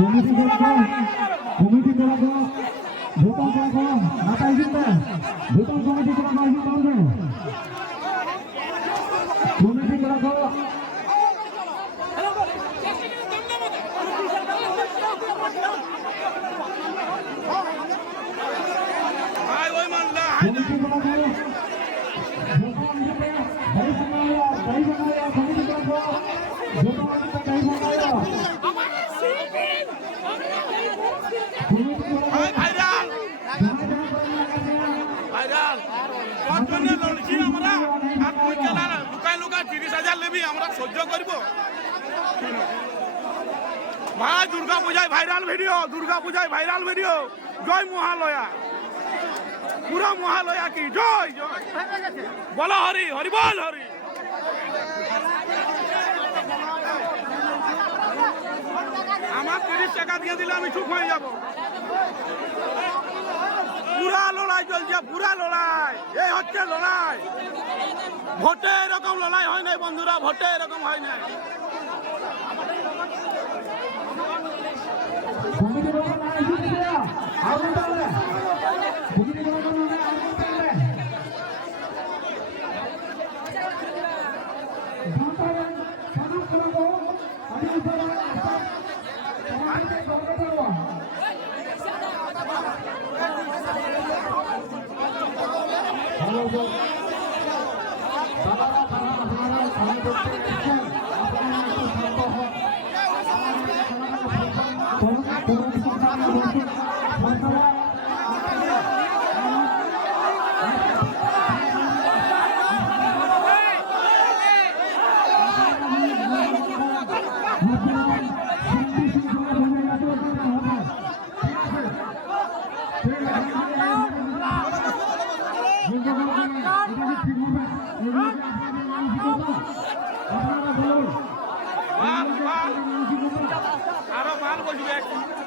Committee করা voter করা মাথায় দিতে ভোটার কমিটি করা মাঝে পারবে কমিটি করা সহ্য করব ভাই দুর্গা পূজায় ভাইরাল ভিডিও জয় মহালয়া পুরা মহালয়া কি জয় জয় বলো হরি হরি বল হরি আমার 30 টাকা দিয়ে দিলে আমি চুপ হয়ে যাব পুরা লড়াই চলছে পুরা লড়াই এই হচ্ছে লড়াই ভোটে এরকম লড়াই হয় নাই বন্ধুরা ভোটে এরকম হয় নাই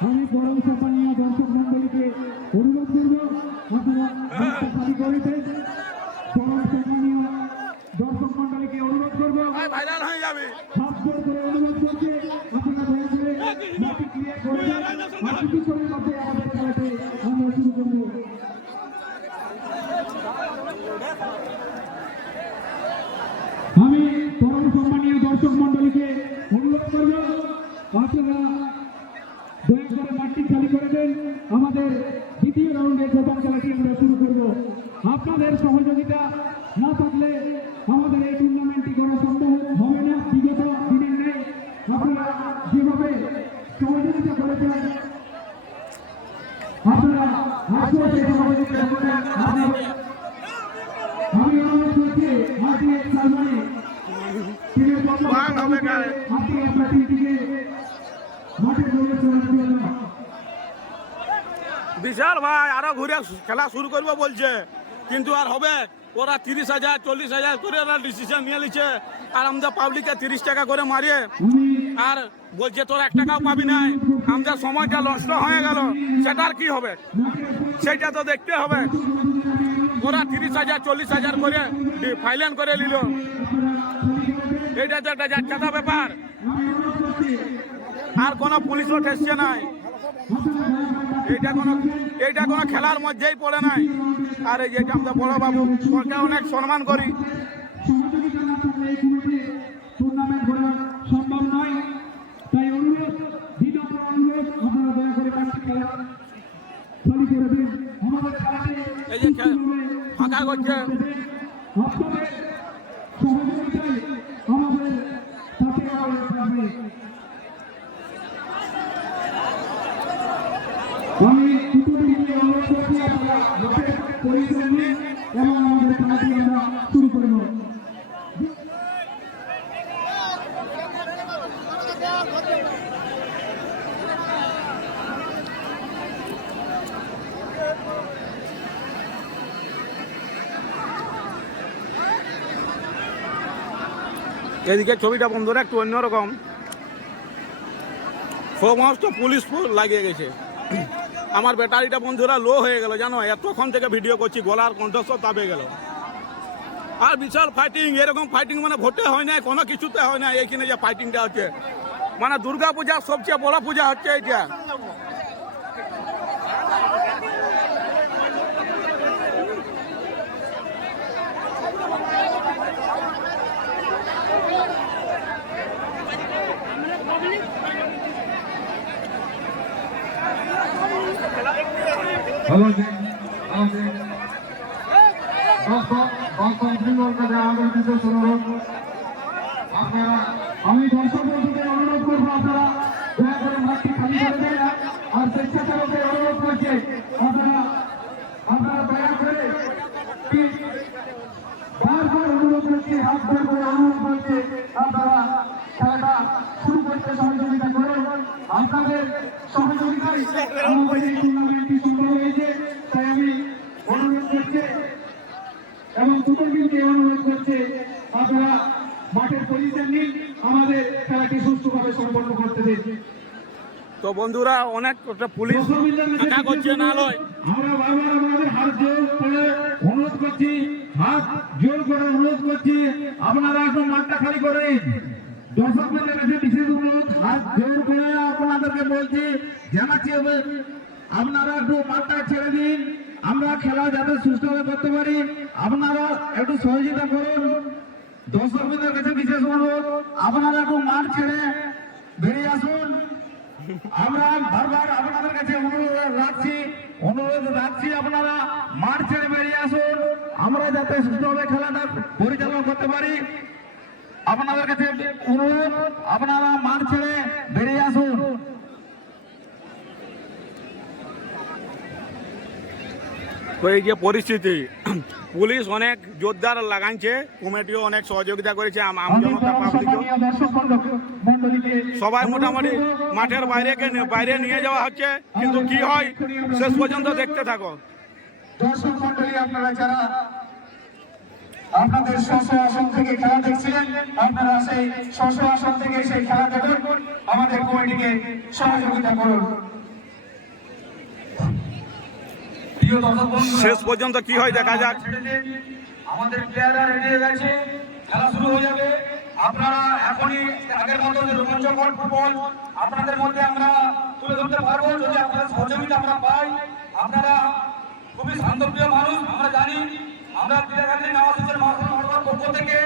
আমি পরম সম্মানীয় দর্শক মন্ডলীকে অনুরোধ করব আপনারা পরম সম্মানীয় দর্শক মন্ডলীকে অনুরোধ করবো ভাইরাল হয়ে যাবে হাত জোর করে অনুরোধ করছে আপনারা দয়া করে মাটি ক্লিয়ার করে আর কিছুক্ষণের মধ্যে আমাদের খেলাতে আমরা শুরু করবো আমি পরম সম্মানীয় দর্শক মন্ডলীকে অনুরোধ করব আপনারা দয়া করে মাঠটি খালি করে দেন আমাদের দ্বিতীয় রাউন্ডের প্রথম খেলাটি আমরা শুরু করব আপনাদের সহযোগিতা না থাকলে আমাদের এই টুর্নামেন্টটি করা সম্ভব হবে না বিগত দিনের নেই আপনারা যেভাবে সহযোগিতা করেছেন আপনারা আজও সেই সহযোগিতা করেন আমি অনুরোধ করছি মাটি সালমানি টিমের পক্ষ থেকে আপনার টিমটিকে বিশাল ভাই আরো ঘুরে খেলা শুরু করবো বলছে কিন্তু আর হবে ওরা 30,000 40,000 করে ওরা ডিসিশন নিয়ে নিচ্ছে আর আমাদের পাবলিকে 30 টাকা করে মারিয়ে আর বলছে তোর 1 টাকাও পাবি নাই আমাদের সময়টা নষ্ট হয়ে গেল সেটার কি হবে সেটা তো দেখতে হবে ওরা 30,000 40,000 করে ফাইলেন করে নিল এইটা তো একটা যাচ্ছা ব্যাপার আর কোনো পুলিশও ঠেসছে নাই এইটা কোনো খেলার মধ্যেই পড়ে নাই আর এই যেটা আমরা বড় বাবু ওকে অনেক সম্মান করি সম্ভব নয় তাই অনুরোধ আপনারা দয়া করে খেলা চালু করে দিন আমাদের খেলাতে এই যে ফাঁকা করছে আপনাদের সহযোগিতায় আমাদের সাথে থাকবে আমি দুটো অনুরোধ করছি আপনারা মাঠে পরিচয় নিন এবং আমাদের খেলাটি আমরা শুরু করব এদিকে ছবিটা বন্ধুরা একটু অন্যরকম সমস্ত পুলিশ লাগিয়ে গেছে আমার ব্যাটারিটা বন্ধুরা লো হয়ে গেল জানো এতক্ষণ থেকে ভিডিও করছি গলার কণ্ঠস্বর দাবে গেল আর বিশাল ফাইটিং এরকম ফাইটিং মানে ভোটে হয় না কোনো কিছুতে হয় না এইখানে যে ফাইটিংটা হচ্ছে মানে দুর্গা পূজার সবচেয়ে বড় পূজা হচ্ছে এটা। হ্যালো জি, হ্যালো জি। আমাদের বিশেষ অনুরোধ, আপনারা, আমি দর্শক বন্ধুদের অনুরোধ করবো আপনারা দয়া করে মাঠটি খালি করে দেন। আর স্বেচ্ছাসেবকদের অনুরোধ করছে আপনারা আপনারা দয়া করে বারবার অনুরোধ করছে, হাত ধরে করে অনুরোধ করছে আপনারা খেলাটা শুরু করতে সহযোগিতা করুন। আপনাদের সহযোগিতায় আমাদের এই টুর্নামেন্টটি সম্ভব হয়েছে, তাই আমি অনুরোধ করছি এবং দুটোকে অনুরোধ করছে আপনারা মাঠের পজিশন নিন, আমাদের খেলাটি সুষ্ঠুভাবে সম্পন্ন করতে দিন। তো বন্ধুরা অনেক পুলিশ আটা করছে না লয়, আমরা বারবার আমাদের হাত জোর করে অনুরোধ করছি, হাত জোর করে অনুরোধ করছি আপনারা একটু মাঠটা খালি করেন। দর্শকদের কাছে বিশেষ অনুরোধ, হাত জোর করে আপনাদেরকে বলছি, জানাচ্ছি হবে আপনারা একটু মাঠটা ছেড়ে দিন, আমরা খেলা যাতে সুষ্ঠুভাবে করতে পারি, আপনারা একটু সহযোগিতা করুন। দর্শকদের কাছে বিশেষ অনুরোধ, আপনারা একটু মাঠ ছেড়ে বেরিয়ে আসুন। আমরা বারবার আপনাদের কাছে অনুরোধ রাখছি আপনারা মাঠ ছেড়ে বেরিয়ে আসুন, আমরা যাতে সুষ্ঠুভাবে খেলাটা পরিচালনা করতে পারি। আপনাদের কাছে অনুরোধ, আপনারা মাঠ ছেড়ে বেরিয়ে আসুন। তো এই যে পরিস্থিতি, পুলিশ অনেক জোরদার লাগাইছে, কমিটিও অনেক সহযোগিতা করেছে, আমজনতা পাবলিকও সবাই মোটামুটি মাঠের বাইরে নিয়ে যাওয়া হচ্ছে, কিন্তু কি হয় শেষ পর্যন্ত দেখতে থাকো। দর্শক মন্ডলী, আপনারা যারা আপনাদের স্ব আসন থেকে খেলা দেখছিলেন, আপনারা সেই স্ব আসন থেকে সেই খেলা দেখুন, আমাদের কমিটিকে সহযোগিতা করুন। শেষ পর্যন্ত কি হয় দেখা যাক। আমাদের প্লেয়াররা রেডি হয়ে গেছে, খেলা শুরু হয়ে যাবে। আপনারা এখনই আগের মতো যে রোমাঞ্চকর ফুটবল আপনাদের মধ্যে আমরা তুলে ধরতে পারবো যদি আপনারা সহযোগিতা আমরা পাই। আপনারা খুবই শান্তপ্রিয় মানুষ, আমরা জানি। আমরা ক্রীড়াখালী নওয়াজ হোসেন পক্ষ থেকে